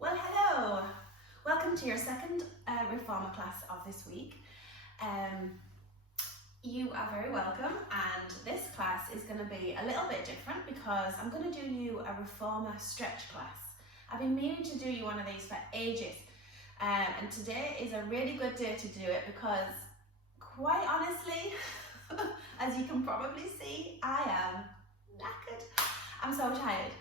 Well, hello! Welcome to your second Reformer class of this week. You are very welcome, and this class is going to be a little bit different because I'm going to do you a Reformer stretch class. I've been meaning to do you one of these for ages, and today is a really good day to do it because, quite honestly, as you can probably see, I am knackered. I'm so tired.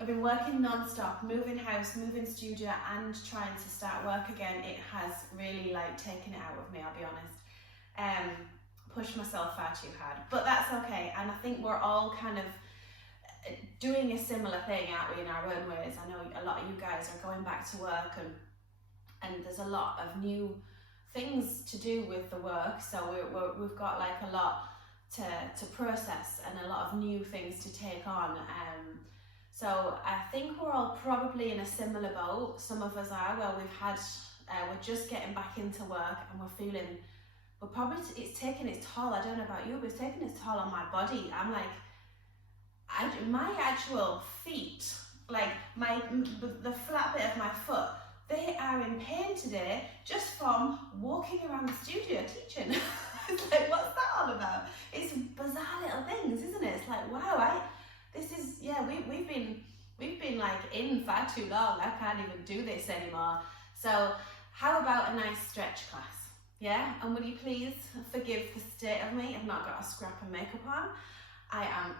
I've been working non-stop, moving house, moving studio and trying to start work again. It has really taken it out of me, I'll be honest. Pushed myself far too hard, but that's okay. And I think we're all kind of doing a similar thing, aren't we, in our own ways. I know a lot of you guys are going back to work and there's a lot of new things to do with the work. So we've got a lot to process and a lot of new things to take on. So I think we're all probably in a similar boat. Some of us are, where we're just getting back into work and we're feeling, it's taking its toll. I don't know about you, but it's taking its toll on my body. I'm my actual feet, the flat bit of my foot, they are in pain today just from walking around the studio teaching. It's what's that all about? It's bizarre little things, isn't it? It's wow, we've been in far too long. I can't even do this anymore. So how about a nice stretch class? Yeah, and will you please forgive the state of me? I've not got a scrap of makeup on. I am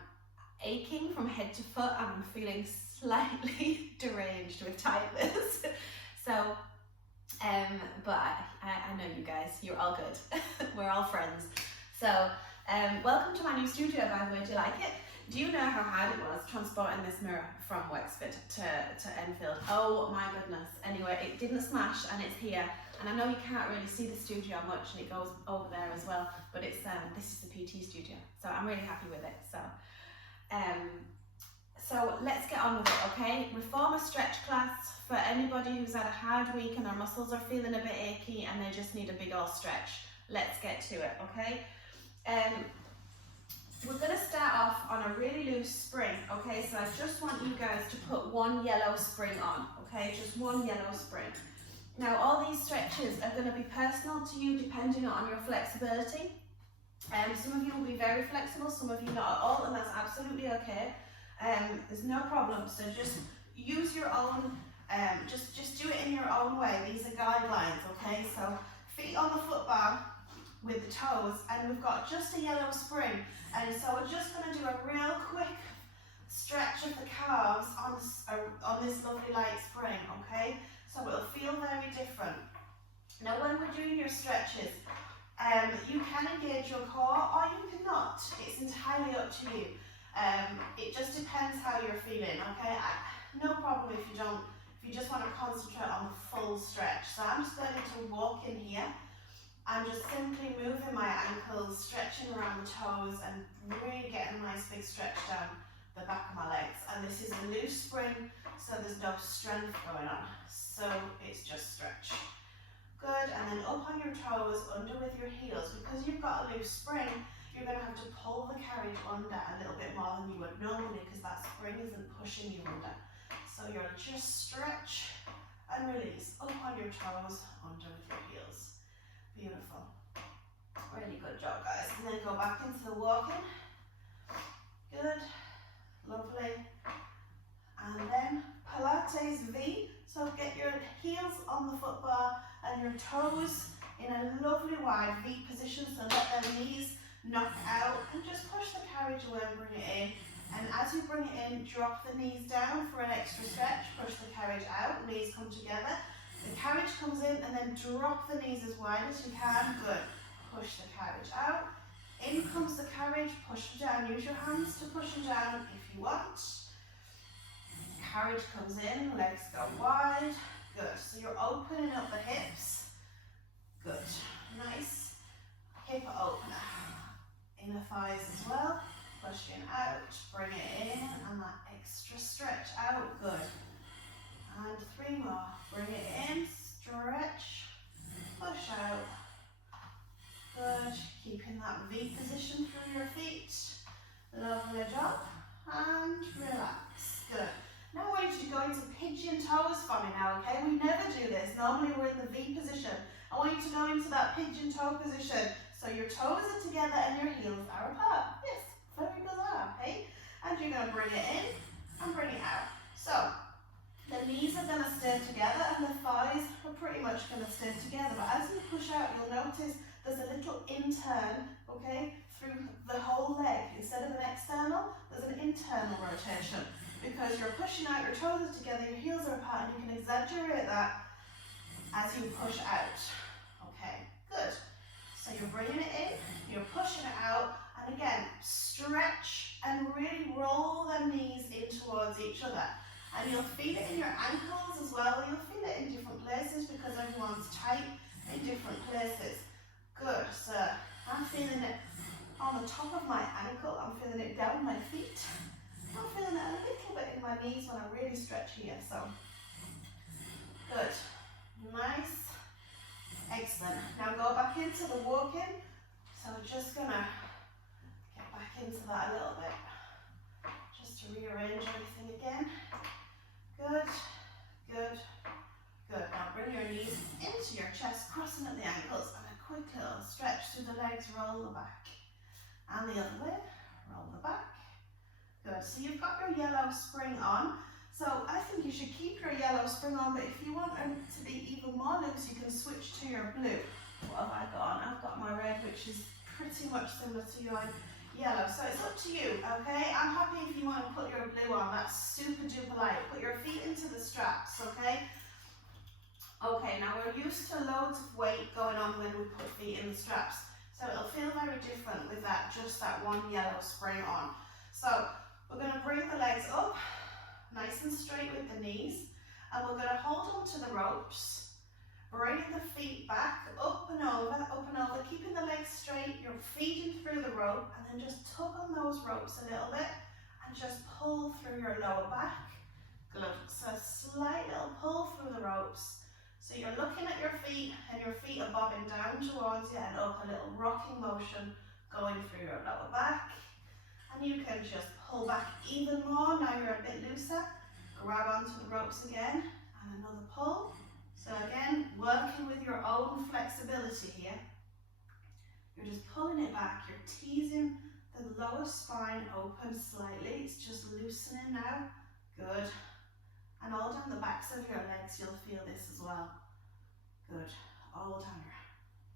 aching from head to foot and I'm feeling slightly deranged with tiredness. So, but I know you guys, you're all good. We're all friends. So, welcome to my new studio, by the way. Do you like it? Do you know how hard it was transporting this mirror from Wexford to Enfield? Oh my goodness. Anyway, it didn't smash and it's here. And I know you can't really see the studio much and it goes over there as well, but it's this is the PT studio. So I'm really happy with it. So let's get on with it, okay? Reformer stretch class for anybody who's had a hard week and their muscles are feeling a bit achy and they just need a big old stretch. Let's get to it, okay? We're going to start off on a really loose spring, okay? So I just want you guys to put one yellow spring on, okay? Just one yellow spring. Now, all these stretches are going to be personal to you depending on your flexibility. Some of you will be very flexible, some of you not at all, and that's absolutely okay. There's no problem. So just use your own, just do it in your own way. These are guidelines, okay? So feet on the foot bar with the toes, and we've got just a yellow spring. And so we're just going to do a real quick stretch of the calves on this lovely light spring, okay? So it'll feel very different. Now when we're doing your stretches, you can engage your core or you cannot. It's entirely up to you. It just depends how you're feeling, okay? No problem if you just want to concentrate on the full stretch. So I'm just going to walk in here. I'm just simply moving my ankles, stretching around the toes and really getting a nice big stretch down the back of my legs. And this is a loose spring, so there's no strength going on. So it's just stretch. Good, and then up on your toes, under with your heels. Because you've got a loose spring, you're going to have to pull the carriage under a little bit more than you would normally because that spring isn't pushing you under. So you'll just stretch and release. Up on your toes, under with your heels. Beautiful. Really good job, guys. And then go back into the walking. Good. Lovely. And then Pilates V. So get your heels on the foot bar and your toes in a lovely wide V position. So let their knees knock out and just push the carriage away and bring it in. And as you bring it in, drop the knees down for an extra stretch. Push the carriage out. Knees come together. The carriage comes in and then drop the knees as wide as you can. Good. Push the carriage out. In comes the carriage. Push them down. Use your hands to push them down if you want. Carriage comes in. Legs go wide. Good. So you're opening up the hips. Good. Nice. Hip opener. Inner thighs as well. Pushing out. Bring it in. And that extra stretch out. Good. And 3 more. Bring it in, stretch, push out. Good. Keeping that V position through your feet. Lovely job. And relax. Good. Now I want you to go into pigeon toes for me now, okay? We never do this. Normally we're in the V position. I want you to go into that pigeon toe position. So your toes are together and your heels are apart. Yes, very bizarre, okay? And you're going to bring it in and bring it out. So the knees are going to stay together and the thighs are pretty much going to stay together. But as you push out, you'll notice there's a little intern, okay, through the whole leg. Instead of an external, there's an internal rotation. Because you're pushing out, your toes are together, your heels are apart, and you can exaggerate that as you push out. Okay, good. So you're bringing it in, you're pushing it out, and again, stretch and really roll them knees in towards each other. And you'll feel it in your ankles as well. You'll feel it in different places because everyone's tight in different places. Good, so I'm feeling it on the top of my ankle, I'm feeling it down my feet. I'm feeling it a little bit in my knees when I really stretch here, so good, nice, excellent. Now go back into the walk-in. So we're just gonna get back into that a little bit, just to rearrange everything again. Good, good, good. Now bring your knees into your chest, crossing at the ankles, and a quick little stretch through the legs, roll the back. And the other way, roll the back. Good, so you've got your yellow spring on. So I think you should keep your yellow spring on, but if you want it to be even more loose, you can switch to your blue. What have I got on? I've got my red, which is pretty much similar to your yellow. So it's up to you, okay? I'm happy if you want to put your blue on. That's super duper light. Put your feet into the straps, okay? Okay, now we're used to loads of weight going on when we put feet in the straps. So it'll feel very different with that, just that one yellow spring on. So we're going to bring the legs up, nice and straight with the knees, and we're going to hold on to the ropes, bring the feet back, up and over, keeping the legs straight, you're feeding through the rope, and then just tug on those ropes a little bit, and just pull through your lower back. Good, so a slight little pull through the ropes. So you're looking at your feet, and your feet are bobbing down towards you and up, a little rocking motion going through your lower back. And you can just pull back even more. Now you're a bit looser. Grab onto the ropes again, and another pull. So again, working with your own flexibility here. You're just pulling it back. You're teasing the lower spine open slightly. It's just loosening now. Good. And all down the backs of your legs, you'll feel this as well. Good. All down your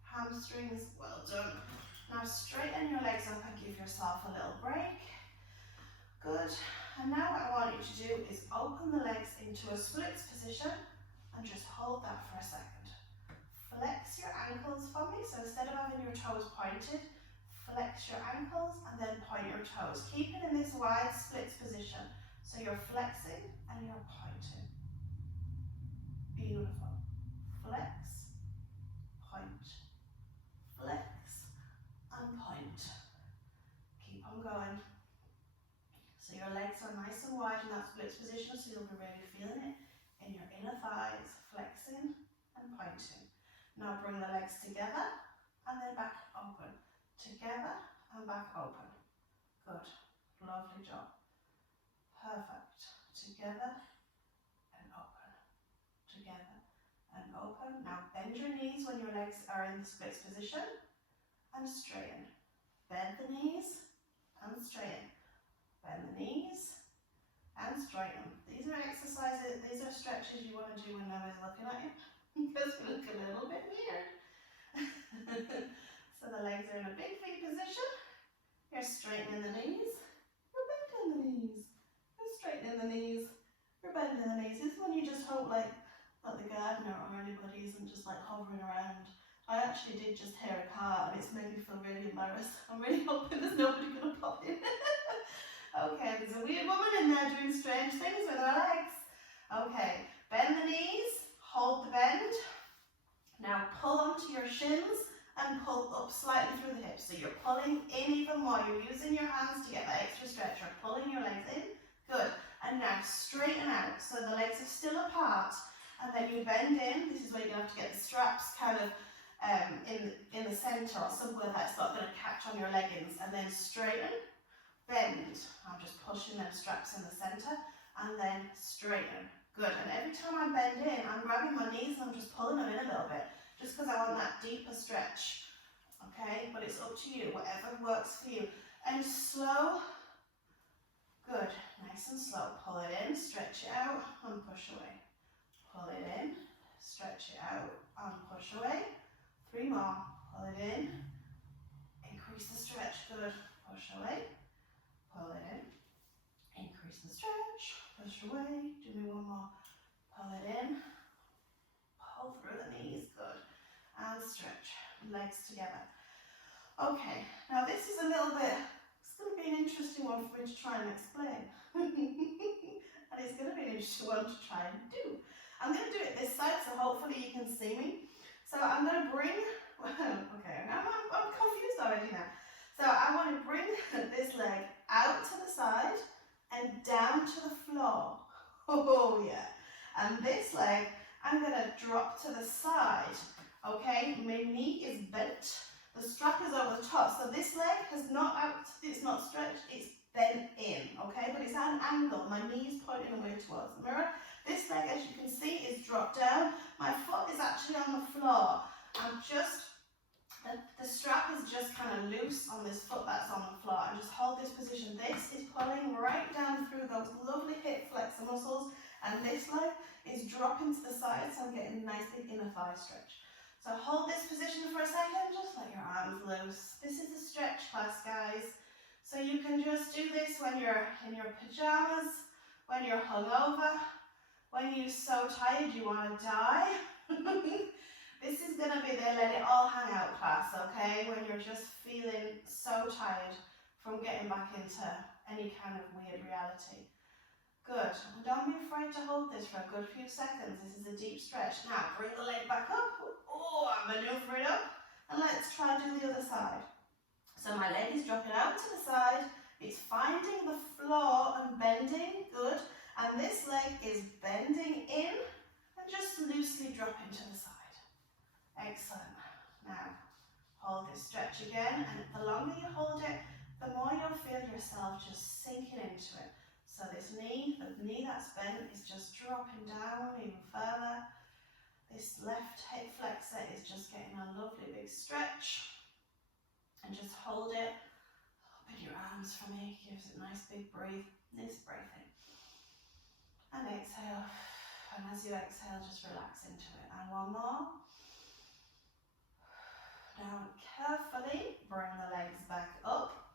hamstrings. Well done. Now straighten your legs up and give yourself a little break. Good. And now what I want you to do is open the legs into a splits position and just hold that for a second. Flex your ankles for me. So instead of having your toes pointed, flex your ankles and then point your toes. Keep it in this wide splits position. So you're flexing and you're pointing. Beautiful. Flex, point, flex, and point. Keep on going. So your legs are nice and wide in that splits position, so you'll be really feeling it in your inner thighs, flexing and pointing. Now bring the legs together and then back open. Together and back open. Good. Lovely job. Perfect. Together and open. Together and open. Now bend your knees when your legs are in the splits position and straighten. Bend the knees and straighten. Bend the knees and straighten. These are exercises, these are stretches you want to do when nobody's looking at you because you look a little bit weird. So the legs are in a big feet position. You're straightening the knees. You're bending the knees. You're straightening the knees. You're bending the knees. This one you just hope like the gardener or anybody isn't just like hovering around. I actually did just hear a car and it's made me feel really embarrassed. I'm really hoping there's nobody going to pop in. Okay, there's a weird woman in there doing strange things with her legs. Okay, bend the knees, hold the bend. Now pull onto your shins and pull up slightly through the hips. So you're pulling in even more. You're using your hands to get that extra stretch. You're pulling your legs in. Good. And now straighten out. So the legs are still apart. And then you bend in. This is where you're going to have to get the straps kind of in the centre or somewhere that's not going to catch on your leggings. And then straighten, bend. I'm just pushing them straps in the centre. and then straighten. Good, and every time I bend in, I'm grabbing my knees and I'm just pulling them in a little bit, just because I want that deeper stretch, okay? But it's up to you, whatever works for you. And slow, good, nice and slow. Pull it in, stretch it out, and push away. Pull it in, stretch it out, and push away. 3 more, pull it in, increase the stretch, good, push away, pull it in, increase the stretch, push away, do me 1 more, pull it in, pull through the knees, good, and stretch, legs together. Okay, now this is a little bit, it's going to be an interesting one for me to try and explain. And it's going to be an interesting one to try and do. I'm going to do it this side, so hopefully you can see me. So I'm going to bring, okay, I'm confused already now. So I want to bring this leg out to the side and down to the floor. Oh yeah. And this leg, I'm going to drop to the side. Okay, my knee is bent. The strap is over the top, so this leg has not out, it's not stretched, it's bent in, okay? But it's at an angle, my knee is pointing away towards the mirror. This leg, as you can see, is dropped down. My foot is actually on the floor. I'm just, the strap is just kind of loose on this foot that's on the floor. And just hold this position. This is pulling right down through those lovely hip flexor muscles. And this leg is dropping to the side, so I'm getting a nice big inner thigh stretch. So hold this position for a second, just let your arms loose. This is a stretch class, guys. So you can just do this when you're in your pajamas, when you're hungover, when you're so tired you want to die. This is going to be the let it all hang out class, okay? When you're just feeling so tired from getting back into any kind of weird reality. Good. And don't be afraid to hold this for a good few seconds. This is a deep stretch. Now, bring the leg back up. Oh, maneuver it up. And let's try to do the other side. So my leg is dropping out to the side. It's finding the floor and bending. Good. And this leg is bending in and just loosely dropping to the side. Excellent. Now, hold this stretch again. And the longer you hold it, the more you'll feel yourself just sinking into it. So this knee, the knee that's bent is just dropping down even further. This left hip flexor is just getting a lovely big stretch. And just hold it. Open your arms for me. Gives it a nice big breathe. Nice breathing. And exhale. And as you exhale, just relax into it. And 1 more. Now carefully bring the legs back up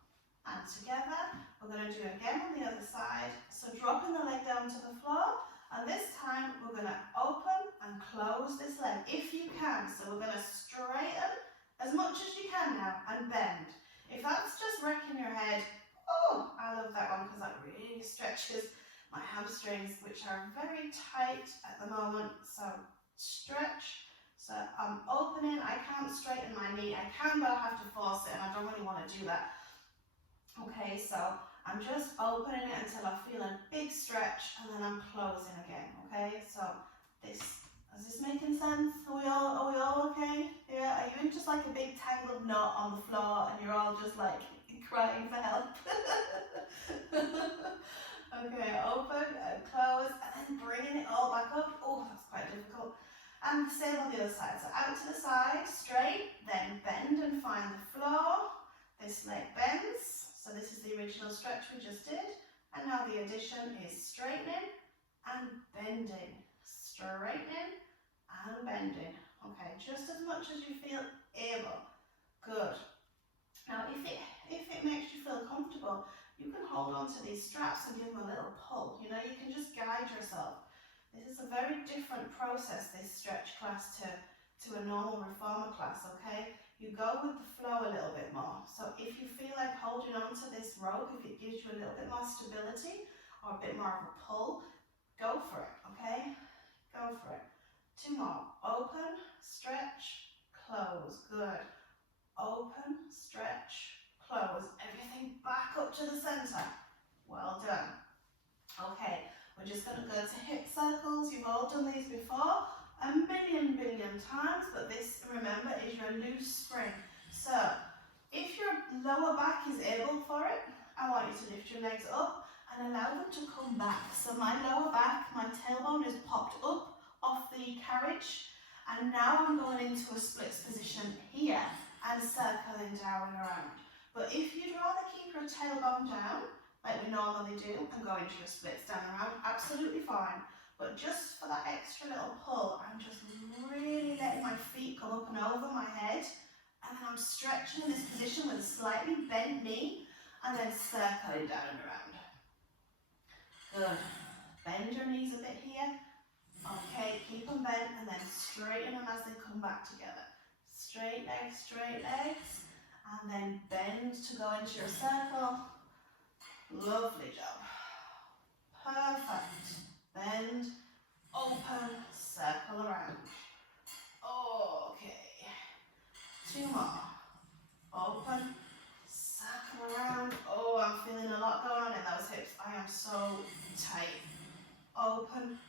and together. We're going to do it again on the other side. So dropping the leg down to the floor, and this time we're going to open and close this leg if you can. So we're going to straighten as much as you can now and bend. If that's just wrecking your head, oh, I love that one because that really stretches my hamstrings, which are very tight at the moment. So stretch. So I'm opening, I can't straighten my knee. I can, but I have to force it, and I don't really want to do that. Okay, so I'm just opening it until I feel a big stretch, and then I'm closing again, okay? So is this making sense? Are we all okay? Yeah, are you in just like a big tangled knot on the floor, and you're all just like crying for help? Okay, open and close, and then bringing it all back up. Oh, that's quite difficult. And same on the other side. So out to the side, straight, then bend and find the floor. This leg bends. So this is the original stretch we just did. And now the addition is straightening and bending. Straightening and bending. Okay, just as much as you feel able. Good. Now if it makes you feel comfortable, you can hold on to these straps and give them a little pull. You know, you can just guide yourself. This is a very different process, this stretch class, to a normal reformer class, okay? You go with the flow a little bit more. So if you feel like holding on to this rope, if it gives you a little bit more stability or a bit more of a pull, go for it, okay? Go for it. 2 more. Open, stretch, close. Good. Open, stretch, close. Everything back up to the center. Well done. Okay, we're just going to go to hip circles. You've all done these before. A billion times, but this, remember, is your loose spring. So, if your lower back is able for it, I want you to lift your legs up and allow them to come back. So my lower back, my tailbone is popped up off the carriage, and now I'm going into a splits position here and circling down and around. But if you'd rather keep your tailbone down, like we normally do, and go into your splits down and around, absolutely fine. But just for that extra little pull, I'm just really letting my feet come up and over my head, and then I'm stretching in this position with a slightly bent knee, and then circling down and around. Good. Bend your knees a bit here. Okay, keep them bent, and then straighten them as they come back together. Straight legs, and then bend to go into your circle. Lovely job. Perfect. Bend, open, circle around. Okay. 2 more. Open, circle around. Oh, I'm feeling a lot going on in those hips. I am so tight. Open.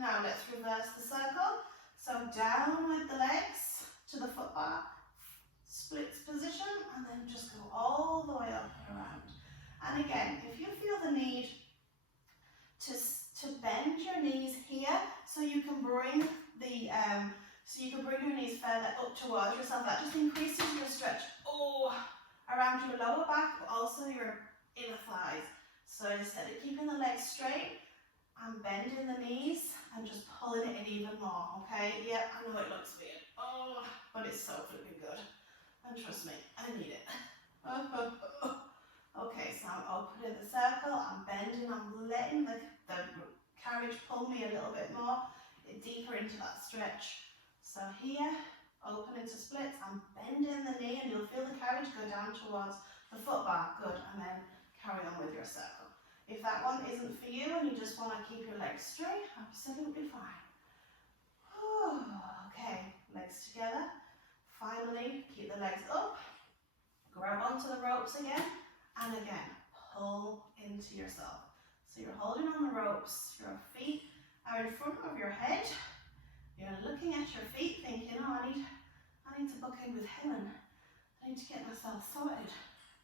Now let's reverse the circle. So down with the legs to the foot bar, splits position, and then just go all the way up and around. And again, if you feel the need to bend your knees here, so you can bring the your knees further up towards yourself, that just increases your stretch around your lower back, but also your inner thighs. So instead of keeping the legs straight, I'm bending the knees and just pulling it in even more, okay? Yeah, I know it looks weird. But it's so flipping good. And trust me, I need it. Okay, so I'm opening the circle, I'm bending, I'm letting the carriage pull me a little bit more, deeper into that stretch. So here, open into splits, I'm bending the knee, and you'll feel the carriage go down towards the foot bar. Good, and then carry on with your circle. If that one isn't for you and you just want to keep your legs straight, absolutely fine. Okay, legs together. Finally, keep the legs up. Grab onto the ropes again, and again, pull into yourself. So you're holding on the ropes, your feet are in front of your head. You're looking at your feet thinking, oh, I need to book in with Helen. I need to get myself sorted.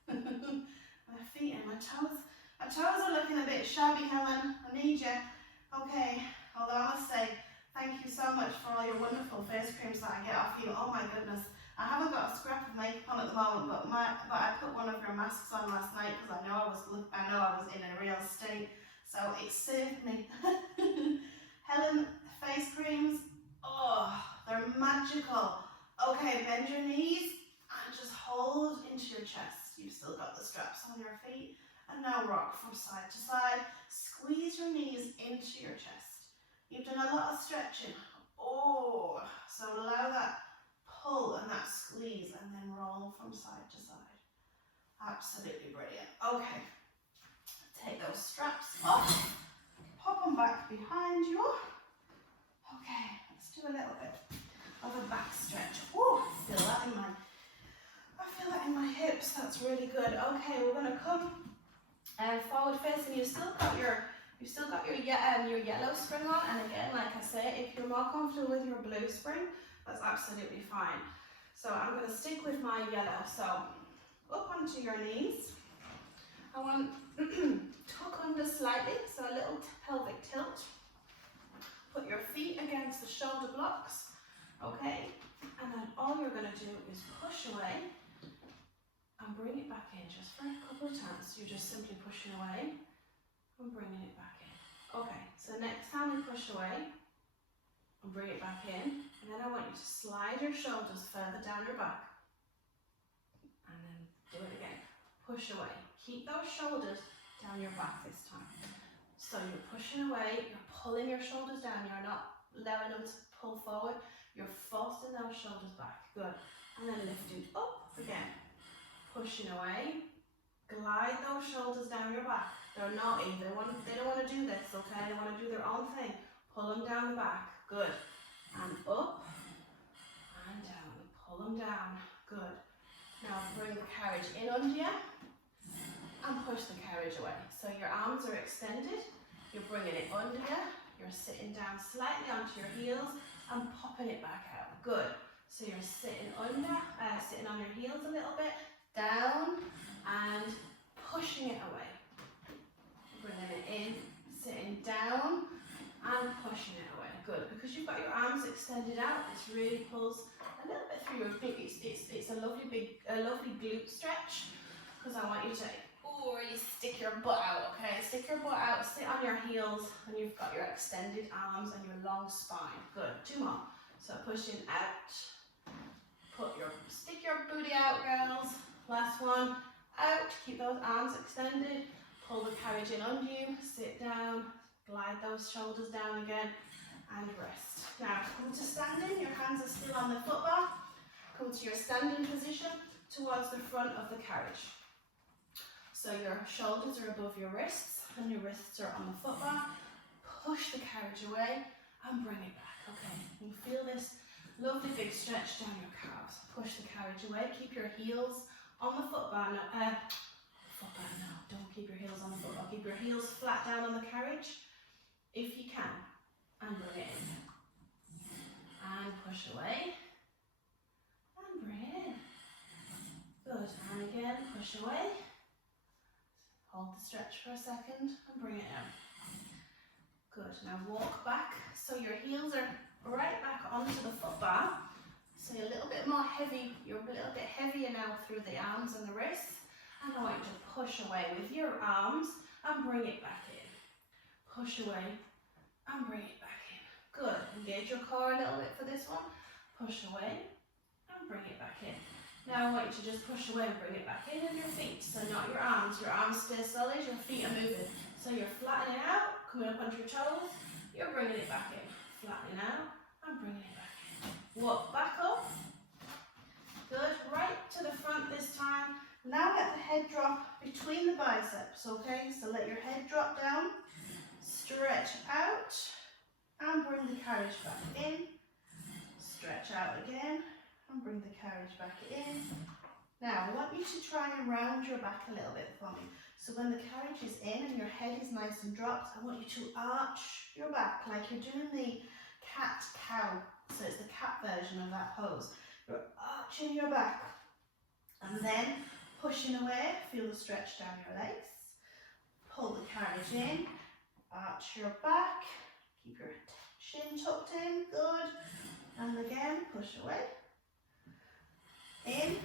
My feet and my toes. My toes are looking a bit shabby, Helen. I need you. Okay, although I must say, thank you so much for all your wonderful face creams that I get off you. Oh my goodness. I haven't got a scrap of makeup on at the moment, but I put one of your masks on last night because I know I was in a real state. So it saved me. Helen, face creams, they're magical. Okay, bend your knees and just hold into your chest. You've still got the straps on your feet. And now rock from side to side. Squeeze your knees into your chest. You've done a lot of stretching. So allow that pull and that squeeze, and then roll from side to side. Absolutely brilliant. Okay, take those straps off. Pop them back behind you. Okay, let's do a little bit of a back stretch. I feel that in my hips. That's really good. Okay, we're gonna come forward facing. You've still got your yellow spring on, and again, like I say, if you're more comfortable with your blue spring, that's absolutely fine. So I'm going to stick with my yellow. So up onto your knees. I want tuck under slightly, so a little pelvic tilt. Put your feet against the shoulder blocks, okay? And then all you're going to do is push away and bring it back in just for a couple of times. You're just simply pushing away and bringing it back in. Okay, so next time you push away and bring it back in, and then I want you to slide your shoulders further down your back. And then do it again. Push away. Keep those shoulders down your back this time. So you're pushing away, you're pulling your shoulders down, you're not allowing them to pull forward, you're forcing those shoulders back. Good. And then lifting up again. Pushing away, glide those shoulders down your back. They're naughty, they don't want to do this, okay? They want to do their own thing. Pull them down the back, good. And up, and down, pull them down, good. Now bring the carriage in under you, and push the carriage away. So your arms are extended, you're bringing it under you, you're sitting down slightly onto your heels, and popping it back out, good. So you're sitting on your heels a little bit, down and pushing it away. Bringing it in, sitting down, and pushing it away. Good, because you've got your arms extended out, this really pulls a little bit through your glutes. It's a lovely glute stretch, because I want you to really stick your butt out, okay? Stick your butt out, sit on your heels, and you've got your extended arms and your long spine. Good, 2 more. So pushing out, stick your booty out, girls. Last one, out, keep those arms extended, pull the carriage in under you, sit down, glide those shoulders down again, and rest. Now, come to standing, your hands are still on the foot bar. Come to your standing position towards the front of the carriage. So your shoulders are above your wrists, and your wrists are on the foot bar. Push the carriage away, and bring it back, okay? You feel this lovely big stretch down your calves. Push the carriage away, keep your heels on the foot bar. No, don't keep your heels on the foot bar. Keep your heels flat down on the carriage, if you can, and bring it in. And push away, and bring it in. Good, and again, push away. Hold the stretch for a second, and bring it in. Good, now walk back, so your heels are right back onto the foot bar. So you're a little bit more heavy, you're a little bit heavier now through the arms and the wrists. And I want you to push away with your arms and bring it back in. Push away and bring it back in. Good, engage your core a little bit for this one. Push away and bring it back in. Now I want you to just push away and bring it back in with your feet. So not your arms stay solid, your feet are moving. So you're flattening out, coming up onto your toes, you're bringing it back in. Flattening out and bringing it back in. Walk back up. Good, right to the front this time. Now let the head drop between the biceps, okay? So let your head drop down, stretch out, and bring the carriage back in. Stretch out again, and bring the carriage back in. Now, I want you to try and round your back a little bit for me. So when the carriage is in and your head is nice and dropped, I want you to arch your back like you're doing the cat-cow. So it's the cat version of that pose. You're arching your back. And then pushing away, feel the stretch down your legs. Pull the carriage in, arch your back, keep your chin tucked in, good. And again, push away. In,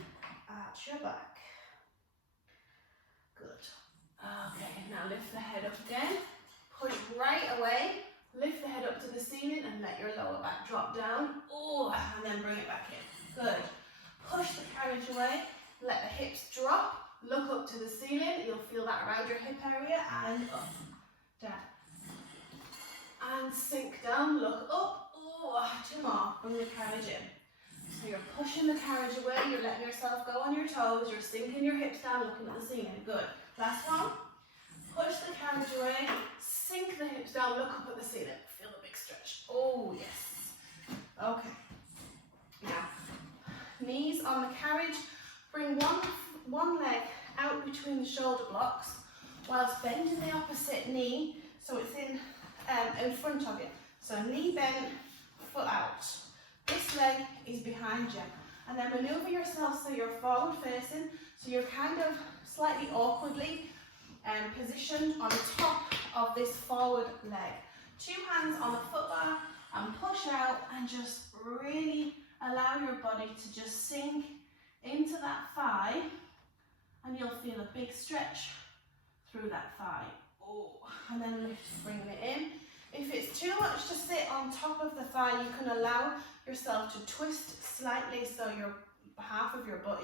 arch your back. Good. Okay, now lift the head up again. Push right away. Lift the head up to the ceiling and let your lower back drop down. Oh, and then bring it back in. Good. Push the carriage away. Let the hips drop. Look up to the ceiling. You'll feel that around your hip area. And up. Down. And sink down. Look up. Oh, 2 more. Bring the carriage in. So you're pushing the carriage away, you're letting yourself go on your toes, you're sinking your hips down, looking at the ceiling. Good. Last one. Push the carriage away, sink the hips down, look up at the ceiling. Feel the big stretch. Oh, yes. Okay. Now, knees on the carriage. Bring one leg out between the shoulder blocks whilst bending the opposite knee so it's in front of it. So knee bent, foot out. This leg is behind you. And then maneuver yourself so you're forward facing. So you're kind of slightly awkwardly positioned on top of this forward leg. 2 hands on the foot bar and push out and just really allow your body to just sink into that thigh, and you'll feel a big stretch through that thigh. Oh, and then lift, bringing it in. If it's too much to sit on top of the thigh, you can allow yourself to twist slightly so your half of your butt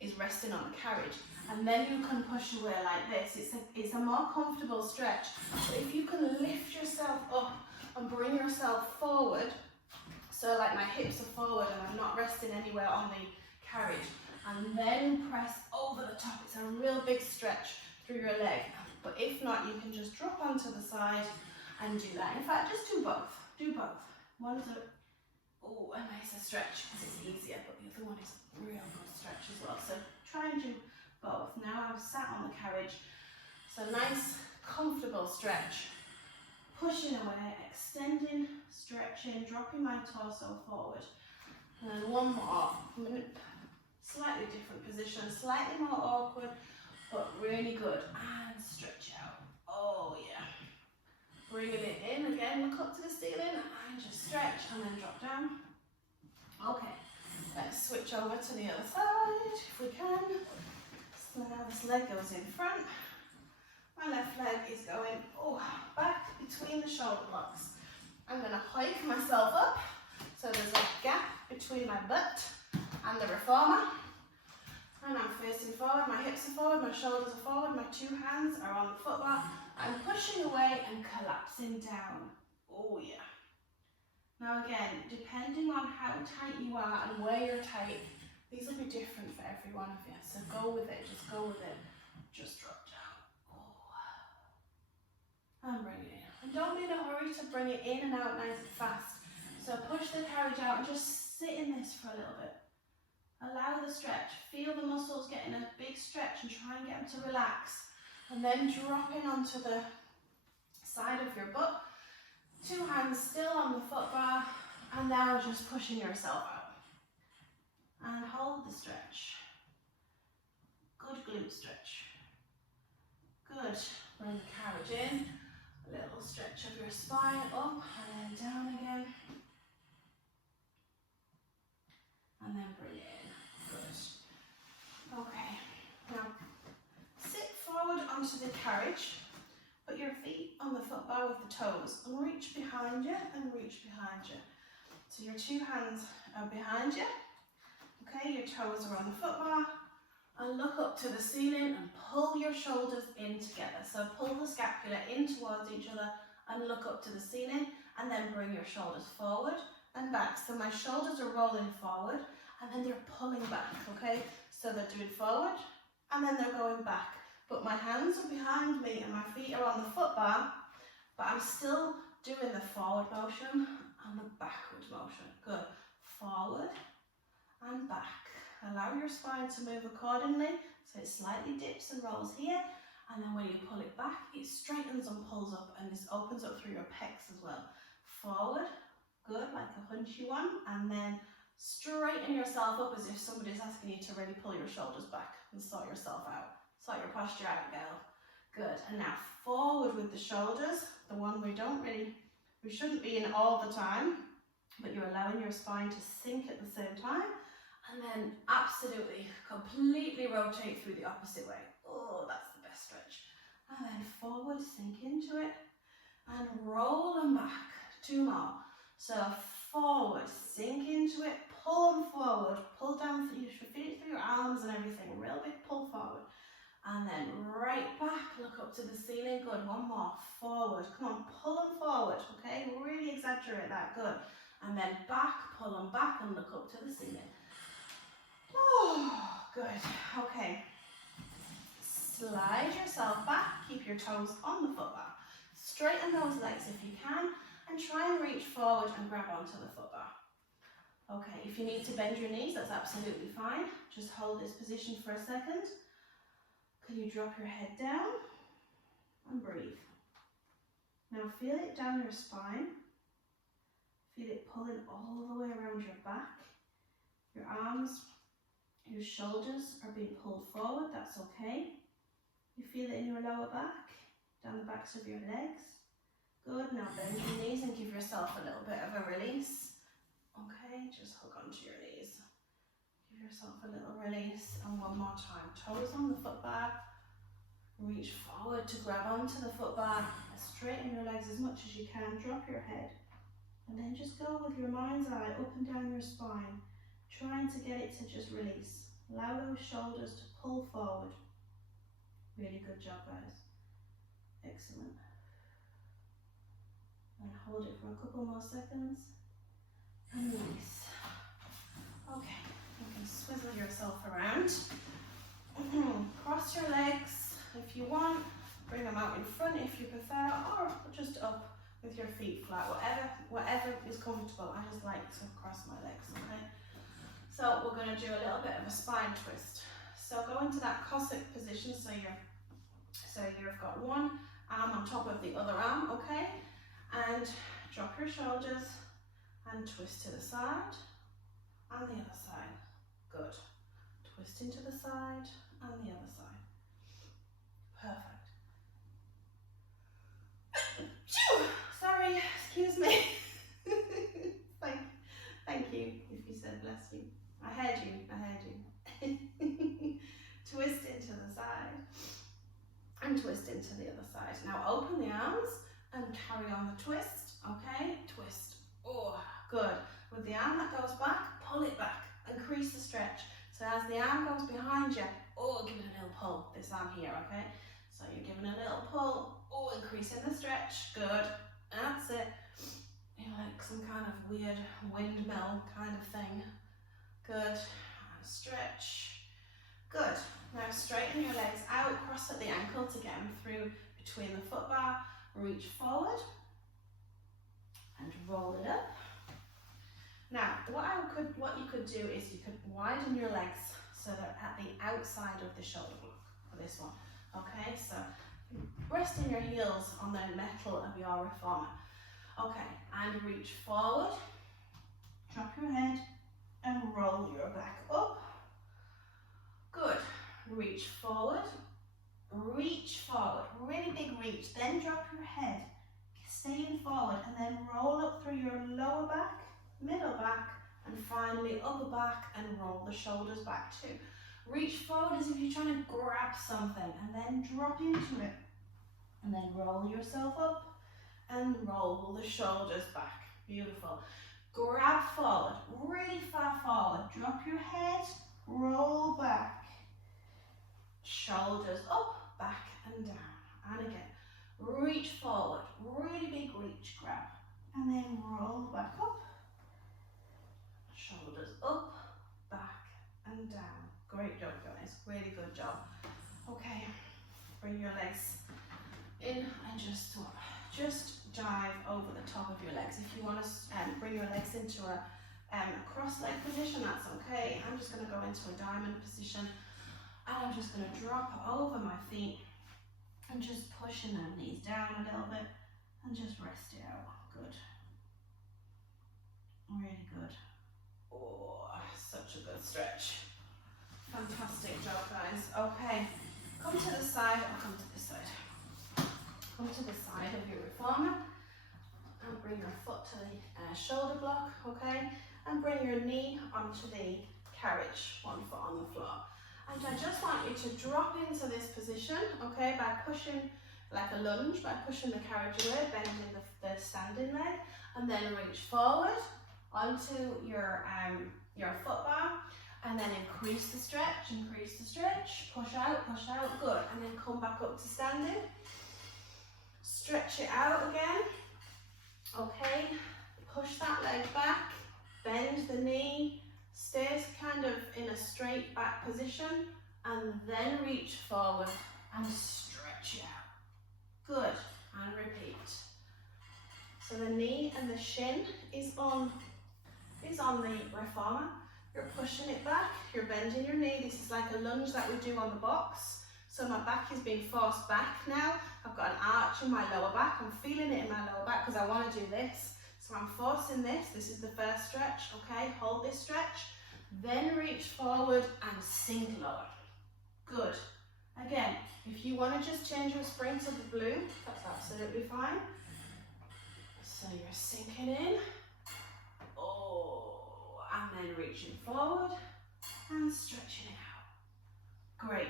is resting on the carriage, and then you can push away like this. It's a more comfortable stretch. But if you can lift yourself up and bring yourself forward, so like my hips are forward and I'm not resting anywhere on the carriage, and then press over the top, it's a real big stretch through your leg. But if not, you can just drop onto the side and do that. In fact, just do both. Do both. One's a nicer stretch because it's easier, but the other one is a real good stretch as well. So try and do both. Now I'm sat on the carriage. So nice, comfortable stretch. Pushing away, extending, stretching, dropping my torso forward. And then one more. Slightly different position, slightly more awkward. but really good. And stretch out. Oh yeah. Bringing it in again, look up to the ceiling and just stretch and then drop down. Okay, let's switch over to the other side if we can. So now this leg goes in front. My left leg is going back between the shoulder blocks. I'm going to hike myself up so there's a gap between my butt and the reformer. And I'm facing forward, my hips are forward, my shoulders are forward, my two hands are on the footbar. I'm pushing away and collapsing down. Oh yeah. Now again, depending on how tight you are and where you're tight, these will be different for every one of you. So go with it, just go with it. Just drop down. And bring it in. And don't be in a hurry to bring it in and out nice and fast. So push the carriage out and just sit in this for a little bit. Allow the stretch. Feel the muscles getting a big stretch and try and get them to relax. And then dropping onto the side of your butt. Two hands still on the foot bar. And now just pushing yourself out. And hold the stretch. Good glute stretch. Good. Bring the carriage in. A little stretch of your spine up and then down again. And then bring it in. Good. Okay. Now sit forward onto the carriage. Put your feet on the foot bar with the toes and reach behind you and reach behind you. So your two hands are behind you. Okay, your toes are on the foot bar. And look up to the ceiling and pull your shoulders in together. So pull the scapula in towards each other and look up to the ceiling and then bring your shoulders forward and back. So my shoulders are rolling forward and then they're pulling back, okay? So they're doing forward and then they're going back. But my hands are behind me and my feet are on the foot bar, but I'm still doing the forward motion and the backward motion. Good. Forward and back. Allow your spine to move accordingly, so it slightly dips and rolls here, and then when you pull it back, it straightens and pulls up, and this opens up through your pecs as well. Forward, good, like a hunchy one, and then straighten yourself up as if somebody's asking you to really pull your shoulders back and sort yourself out. Sort your posture out, girl. Good, and now forward with the shoulders, the one we shouldn't be in all the time, but you're allowing your spine to sink at the same time. And then absolutely, completely rotate through the opposite way. Oh, that's the best stretch. And then forward, sink into it. And roll them back. Two more. So forward, sink into it, pull them forward. Pull down, you should feel it through your arms and everything. Real big pull forward. And then right back, look up to the ceiling. Good, one more. Forward, come on, pull them forward, okay? Really exaggerate that, good. And then back, pull them back and look up to the ceiling. Oh, good. Okay. Slide yourself back. Keep your toes on the foot bar. Straighten those legs if you can, and try and reach forward and grab onto the foot bar. Okay, if you need to bend your knees, that's absolutely fine. Just hold this position for a second. Can you drop your head down and breathe? Now feel it down your spine. Feel it pulling all the way around your back. Your arms, your shoulders are being pulled forward, that's okay. You feel it in your lower back, down the backs of your legs. Good, now bend your knees and give yourself a little bit of a release. Okay, just hook onto your knees. Give yourself a little release, and one more time. Toes on the foot bar. Reach forward to grab onto the foot bar. Straighten your legs as much as you can. Drop your head. And then just go with your mind's eye up and down your spine, trying to get it to just release. Allow those shoulders to pull forward. Really good job, guys. Excellent. And hold it for a couple more seconds. And release. Okay, you can swivel yourself around. Cross your legs if you want. Bring them out in front if you prefer, or just up with your feet flat. Whatever is comfortable. I just like to cross my legs, okay? So we're going to do a little bit of a spine twist. So go into that Cossack position. So you've got one arm on top of the other arm, okay? And drop your shoulders and twist to the side and the other side. Good. Twist into the side and the other side. Perfect. Sorry, excuse me. Thank you, if you said bless you. I heard you. Twist into the side and twist into the other side. Now open the arms and carry on the twist, okay? Twist, oh, good. With the arm that goes back, pull it back, increase the stretch. So as the arm goes behind you, oh, give it a little pull, this arm here, okay? So you're giving a little pull, oh, increasing the stretch, good. That's it. You're like some kind of weird windmill kind of thing. Good, and stretch. Good. Now straighten your legs out, cross at the ankle to get them through between the foot bar. Reach forward and roll it up. Now, what you could do is you could widen your legs so they're at the outside of the shoulder block for this one. Okay, so resting your heels on the metal of your reformer. Okay, and reach forward, drop your head, and roll your back up. Good. Reach forward, really big reach, then drop your head, staying forward, and then roll up through your lower back, middle back, and finally upper back, and roll the shoulders back too. Reach forward as if you're trying to grab something, and then drop into it, and then roll yourself up, and roll the shoulders back. Beautiful. Grab forward, really far forward, drop your head, roll back, shoulders up, back and down, and again, reach forward, really big reach, grab, and then roll back up, shoulders up, back and down. Great job, guys, really good job. Okay, bring your legs in and just dive over the top of your legs. If you want to bring your legs into a cross-leg position, that's okay. I'm just going to go into a diamond position, and I'm just going to drop over my feet and just pushing them knees down a little bit and just rest it out. Good. Really good. Oh, such a good stretch. Fantastic job, guys. Okay, come to the side, or come to this side. Come to the side of your reformer and bring your foot to the shoulder block, okay? And bring your knee onto the carriage, one foot on the floor. And I just want you to drop into this position, okay, by pushing, like a lunge, by pushing the carriage away, bending the standing leg, and then reach forward onto your foot bar, and then increase the stretch, push out, good, and then come back up to standing. Stretch it out again, okay, push that leg back, bend the knee, stay kind of in a straight back position, and then reach forward and stretch it out. Good, and repeat. So the knee and the shin is on the reformer. You're pushing it back, you're bending your knee. This is like a lunge that we do on the box. So my back is being forced back now. I've got an arch in my lower back. I'm feeling it in my lower back because I want to do this. So I'm forcing this. This is the first stretch, okay? Hold this stretch. Then reach forward and sink lower. Good. Again, if you want to just change your spring to the blue, that's absolutely fine. So you're sinking in. Oh, and then reaching forward and stretching it out. Great.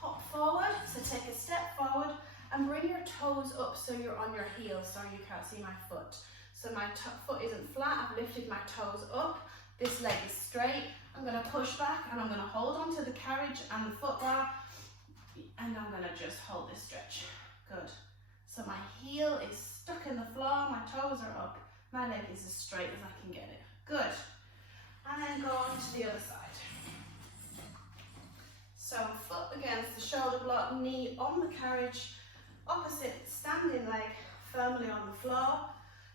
Hop forward, so take a step forward and bring your toes up so you're on your heels. Sorry, you can't see my foot. So my foot isn't flat, I've lifted my toes up. This leg is straight. I'm going to push back and I'm going to hold onto the carriage and the foot bar, and I'm going to just hold this stretch. Good. So my heel is stuck in the floor, my toes are up, my leg is as straight as I can get it. Good. And then go on to the other side. So foot against the shoulder block, knee on the carriage, opposite standing leg firmly on the floor.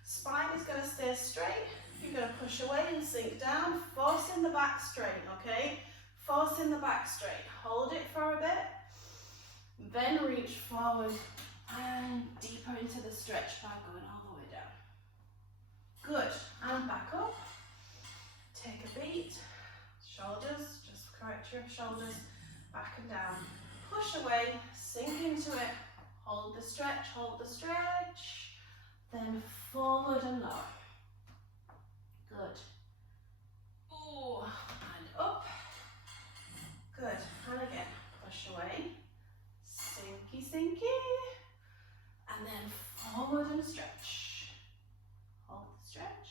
Spine is going to stay straight. You're going to push away and sink down, forcing the back straight, okay? Forcing the back straight. Hold it for a bit. Then reach forward and deeper into the stretch by going all the way down. Good. And back up. Take a beat. Shoulders, just correct your shoulders. Back and down. push away, sink into it, hold the stretch, then forward and lower. Good. Ooh, and up. Good, and again, push away, sinky, sinky, and then forward and stretch. Hold the stretch.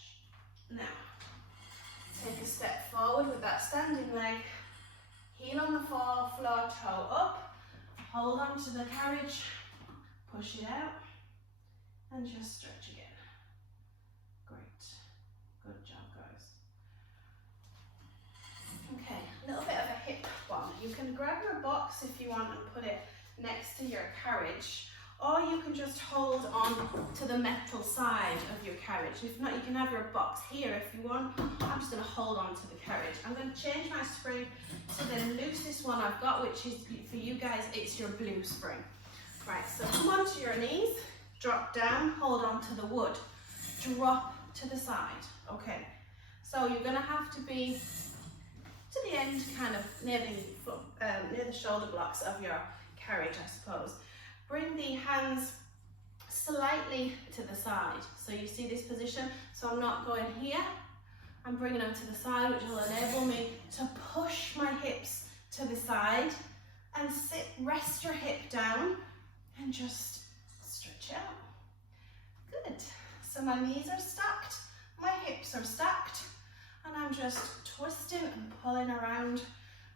Now, take a step forward with that standing leg, heel on the floor, toe up, hold on to the carriage, push it out, and just stretch again. Great. Good job, guys. Okay, a little bit of a hip one. You can grab your box if you want and put it next to your carriage, or you can just hold on to the metal side of your carriage. If not, you can have your box here if you want. I'm just going to hold on to the carriage. I'm going to change my spring to the loosest one I've got, which is, for you guys, it's your blue spring. Right, so come onto your knees, drop down, hold on to the wood, drop to the side. Okay, so you're going to have to be to the end, kind of near the shoulder blocks of your carriage, I suppose. Bring the hands slightly to the side. So you see this position? So I'm not going here. I'm bringing them to the side, which will enable me to push my hips to the side and sit, rest your hip down and just stretch out. Good. So my knees are stacked, my hips are stacked, and I'm just twisting and pulling around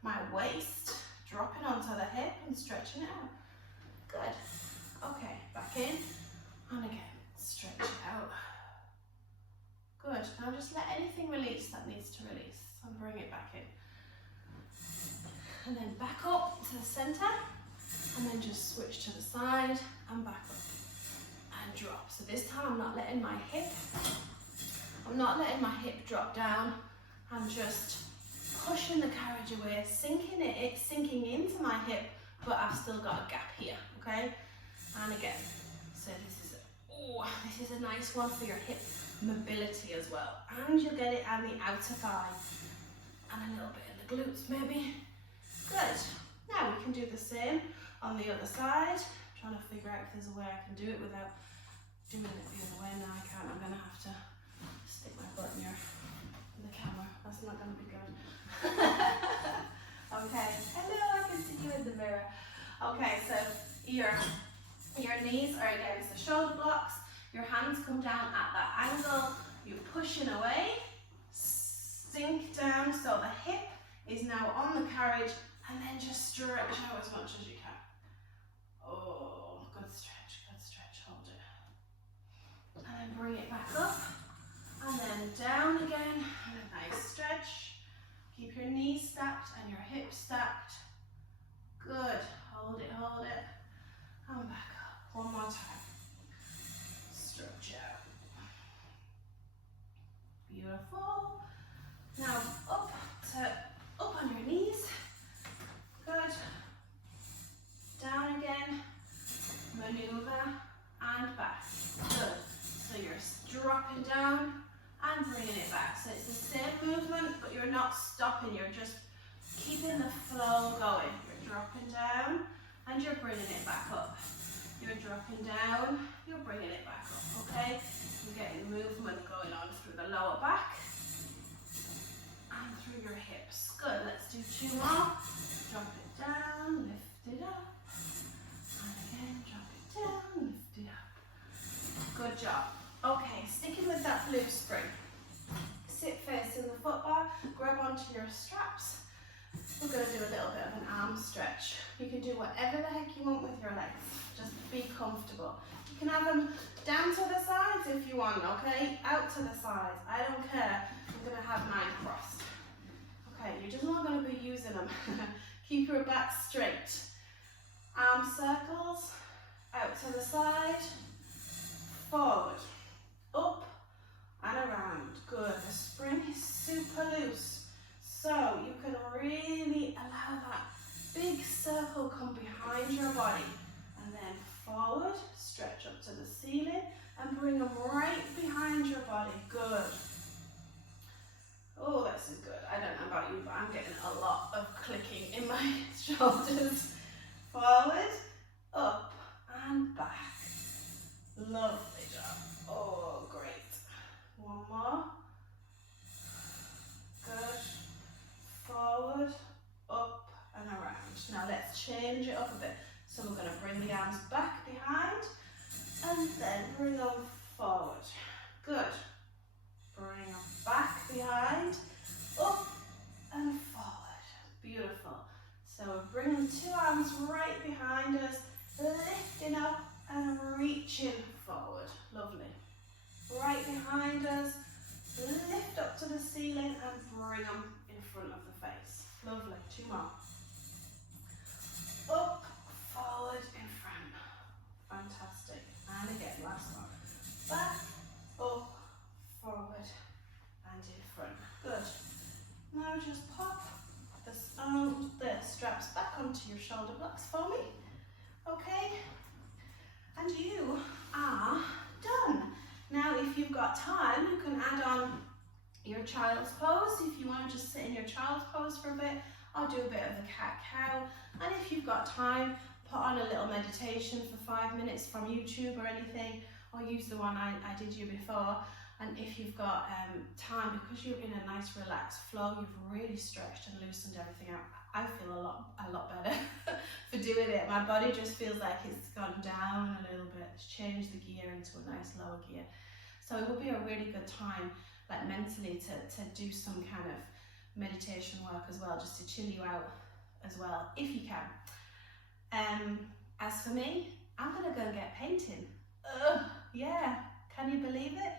my waist, dropping onto the hip and stretching it out. Good. Okay, back in, and again, stretch it out. Good. Now just let anything release that needs to release, and bring it back in. And then back up to the center, and then just switch to the side, and back up, and drop. So this time I'm not letting my hip drop down. I'm just pushing the carriage away, sinking into my hip, but I've still got a gap here, okay? And again, so this is a nice one for your hip mobility as well. And you'll get it on the outer thigh, and a little bit in the glutes maybe. Good. Now we can do the same on the other side. I'm trying to figure out if there's a way I can do it without doing it the other way. No, I can't. I'm gonna have to stick my butt near the camera. That's not gonna be good. Okay, hello, I can see you in the mirror. Okay, so your knees are against the shoulder blocks, your hands come down at that angle, you're pushing away, sink down so the hip is now on the carriage, and then just stretch out as much as you can. Oh, good stretch, hold it. And then bring it back up, and then down again, and a nice stretch. Keep your knees stacked and your hips stacked. Good. Hold it. And back up. One more time. Stretch out. Beautiful. Now up on your knees. Good. Down again. Maneuver and back. Good. So you're dropping down and bringing it back. So it's the same movement, but you're not stopping, you're just keeping the flow going. You're dropping down and you're bringing it back up. You're dropping down, you're bringing it back up, okay? You're getting movement going on through the lower back and through your hips. Good, let's do two more. Drop it down, lift it up, and again, drop it down, lift it up. Good job. Okay, sticking with that blue spring. Sit facing the foot bar, grab onto your straps. We're going to do a little bit of an arm stretch. You can do whatever the heck you want with your legs. Just be comfortable. You can have them down to the sides if you want, okay? Out to the sides. I don't care. I'm going to have mine crossed. Okay, you're just not going to be using them. Keep your back straight. Arm circles, out to the side, forward, up and around. Good. The spring is super loose, so you can really allow that big circle come behind your body, and then forward, stretch up to the ceiling and bring them right behind your body. Good. Oh, this is good. I don't know about you, but I'm getting a lot of clicking in my shoulders. forward, up and back. Lovely job. Oh, great. One more. Good. Forward, up and around. Now let's change it up a bit. So we're going to bring the arms back behind and then bring them forward. Good. Bring them back behind, up and forward. Beautiful. So we're bringing two arms right behind us, lifting up and reaching forward. Lovely. Right behind us, lift up to the ceiling and bring them in front of the face. Lovely. Two more. Up, forward, in front. Fantastic. And again, last one. Back, up, forward, and in front. Good. Now just pop the straps back onto your shoulder blocks for me. Okay? And you are done. Now, if you've got time, you can add on your child's pose. If you want to just sit in your child's pose for a bit, I'll do a bit of the cat-cow. And if you've got time, put on a little meditation for 5 minutes from YouTube or anything, or use the one I did you before. And if you've got time, because you're in a nice relaxed flow, you've really stretched and loosened everything out. I feel a lot better for doing it. My body just feels like it's gone down a little bit. It's changed the gear into a nice lower gear. So it would be a really good time, like mentally, to do some kind of meditation work as well, just to chill you out as well, if you can. As for me, I'm gonna go and get painting. Yeah, can you believe it?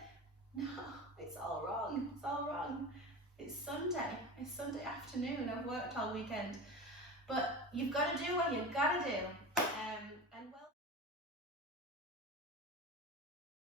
No, it's all wrong. It's all wrong. It's Sunday. It's Sunday afternoon. I've worked all weekend. But you've got to do what you've got to do.